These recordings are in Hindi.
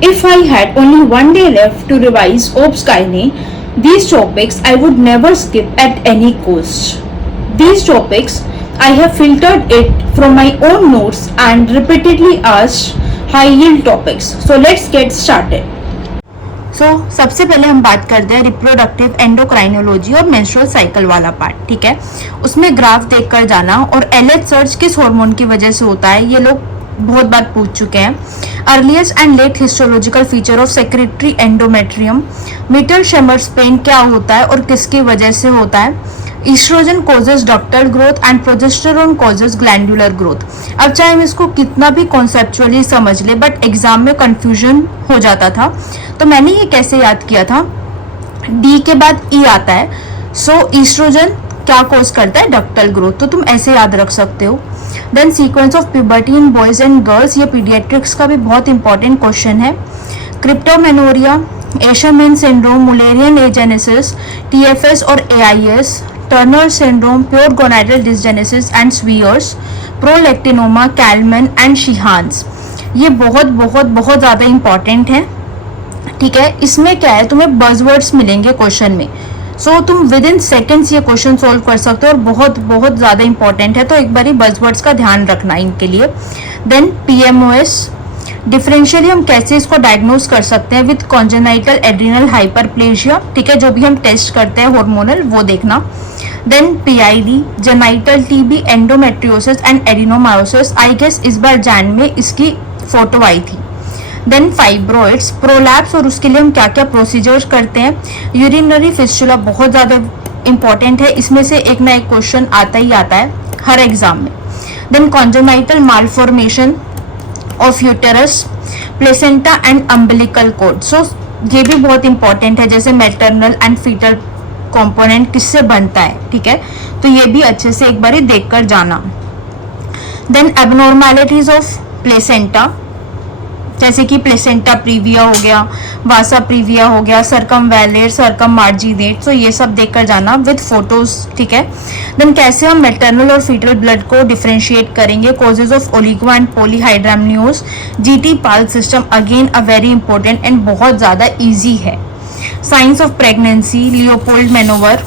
If I had only one day left to revise OBS Gynae, these topics I would never skip at any cost. These topics I have filtered it from my own notes and repeatedly asked high yield topics. So let's get started. सबसे पहले हम बात करते हैं रिप्रोडक्टिव एंडोक्राइनोलॉजी और मेंस्ट्रुअल साइकिल वाला पार्ट, ठीक है। उसमें ग्राफ देखकर जाना और एलएच सर्च किस हार्मोन की वजह से होता है, ये लोग बहुत बार पूछ चुके हैं। Earliest and late histological feature of secretory endometrium, mittelschmerz pen क्या होता है और किसकी वजह से होता है। Oestrogen causes ductal growth and progesterone causes glandular growth. अब चाहे हम इसको कितना भी कॉन्सेप्चुअली समझ ले, बट एग्जाम में कंफ्यूजन हो जाता था। तो मैंने ये कैसे याद किया था, डी के बाद ई आता है, सो ईस्ट्रोजन क्या कॉज करता है, डक्टल ग्रोथ, तो तुम ऐसे याद रख सकते हो। Then sequence of puberty in boys and girls, ये पीडियाट्रिक्स का भी बहुत इंपॉर्टेंट क्वेश्चन है। Cryptomenorrhoea, Asherman syndrome, Mullerian agenesis, TFS और AIS, Turner syndrome, pure gonadal dysgenesis and Swyer's, prolactinoma, Kallmann and Sheehan's, ये बहुत बहुत बहुत ज़्यादा इंपॉर्टेंट है, ठीक है। इसमें क्या है, तुम्हें बज़वर्ड्स मिलेंगे क्वेश्चन में, सो तुम विद इन सेकेंड्स ये क्वेश्चन सोल्व कर सकते हो और बहुत बहुत ज़्यादा इंपॉर्टेंट है, तो एक बारी बज़वर्ड्स का ध्यान रखना इनके लिए। देन पीएमओएस, डिफरेंशियली हम कैसे इसको डायग्नोज कर सकते हैं विद कॉन्जेनाइटल एड्रिनल हाइपरप्लेजिया, ठीक है, जो भी हम टेस्ट करते हैं हार्मोनल वो देखना। Then PID, genital TB, endometriosis and adenomyosis, I guess इस बार जैन में इसकी फोटो आई थी। देन फाइब्रॉइड्स, प्रोलैप्स और उसके लिए हम क्या क्या प्रोसीजर्स करते हैं। यूरिनरी फिस्टुला बहुत ज़्यादा इंपॉर्टेंट है, इसमें से एक ना एक क्वेश्चन आता ही आता है हर एग्जाम में। Then congenital malformation of uterus, placenta and umbilical cord, so ये भी बहुत इंपॉर्टेंट है, जैसे मैटरनल एंड फीटल कंपोनेंट किससे बनता है, ठीक है, तो ये भी अच्छे से एक बार देख कर जाना। देन एबनॉर्मैलिटीज ऑफ प्लेसेंटा, जैसे कि प्लेसेंटा प्रीविया हो गया, वासा प्रीविया हो गया, सर्कमवैलेट, सर्कम मार्जिनेट, तो ये सब देखकर जाना विद फोटोज, ठीक है। देन कैसे हम मैटरनल और फीटल ब्लड को डिफरेंशिएट करेंगे, causes of oligo and polyhydramnios, GT PAL system, again a very important and बहुत ज़्यादा ईजी है। Science of pregnancy, Leopold manoeuvre,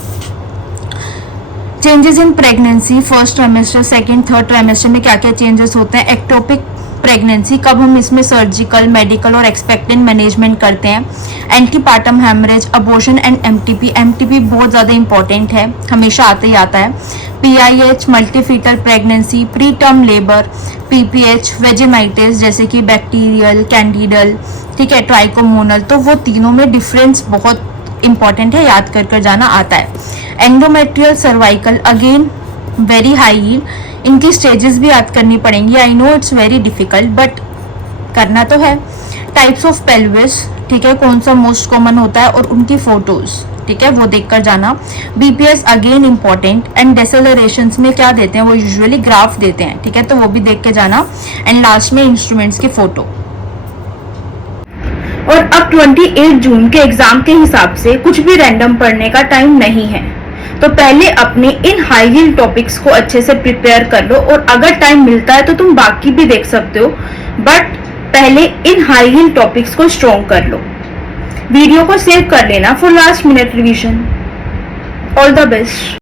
changes in pregnancy, first trimester, second, third trimester में क्या क्या चेंजेस होते हैं। एक्टोपिक प्रेगनेंसी, कब हम इसमें सर्जिकल, मेडिकल और एक्सपेक्टेंट मैनेजमेंट करते हैं। Antepartum haemorrhage, abortion and MTP, MTP बहुत ज़्यादा इंपॉर्टेंट है, हमेशा आते ही आता है। PIH, multifetal pregnancy, pre term labour, PPH, vaginitis, जैसे कि बैक्टीरियल, कैंडिडल, ठीक है, ट्राइकोमोनल, तो वो तीनों में डिफरेंस बहुत इंपॉर्टेंट है, याद कर जाना आता है। Endometrial cervical, again very high yield, इनकी स्टेजेस भी याद करनी पड़ेंगी। I know it's very difficult but करना तो है। टाइप्स ऑफ पेल्विस, ठीक है, कौन सा मोस्ट कॉमन होता है और उनकी फोटोज, ठीक है, वो देखकर जाना। बीपीएस अगेन इंपॉर्टेंट, एंड डेसेलरेशंस में क्या देते हैं, वो यूजुअली ग्राफ देते हैं, ठीक है, तो वो भी देख के जाना। एंड लास्ट में इंस्ट्रूमेंट्स की फोटो। और अब 28 जून के एग्जाम के हिसाब से कुछ भी रैंडम पढ़ने का टाइम नहीं है, तो पहले अपने इन हाई यील्ड टॉपिक्स को अच्छे से प्रिपेयर कर लो, और अगर टाइम मिलता है तो तुम बाकी भी देख सकते हो, बट पहले इन हाई यील्ड टॉपिक्स को स्ट्रॉन्ग कर लो। वीडियो को सेव कर लेना for last minute revision. All the best.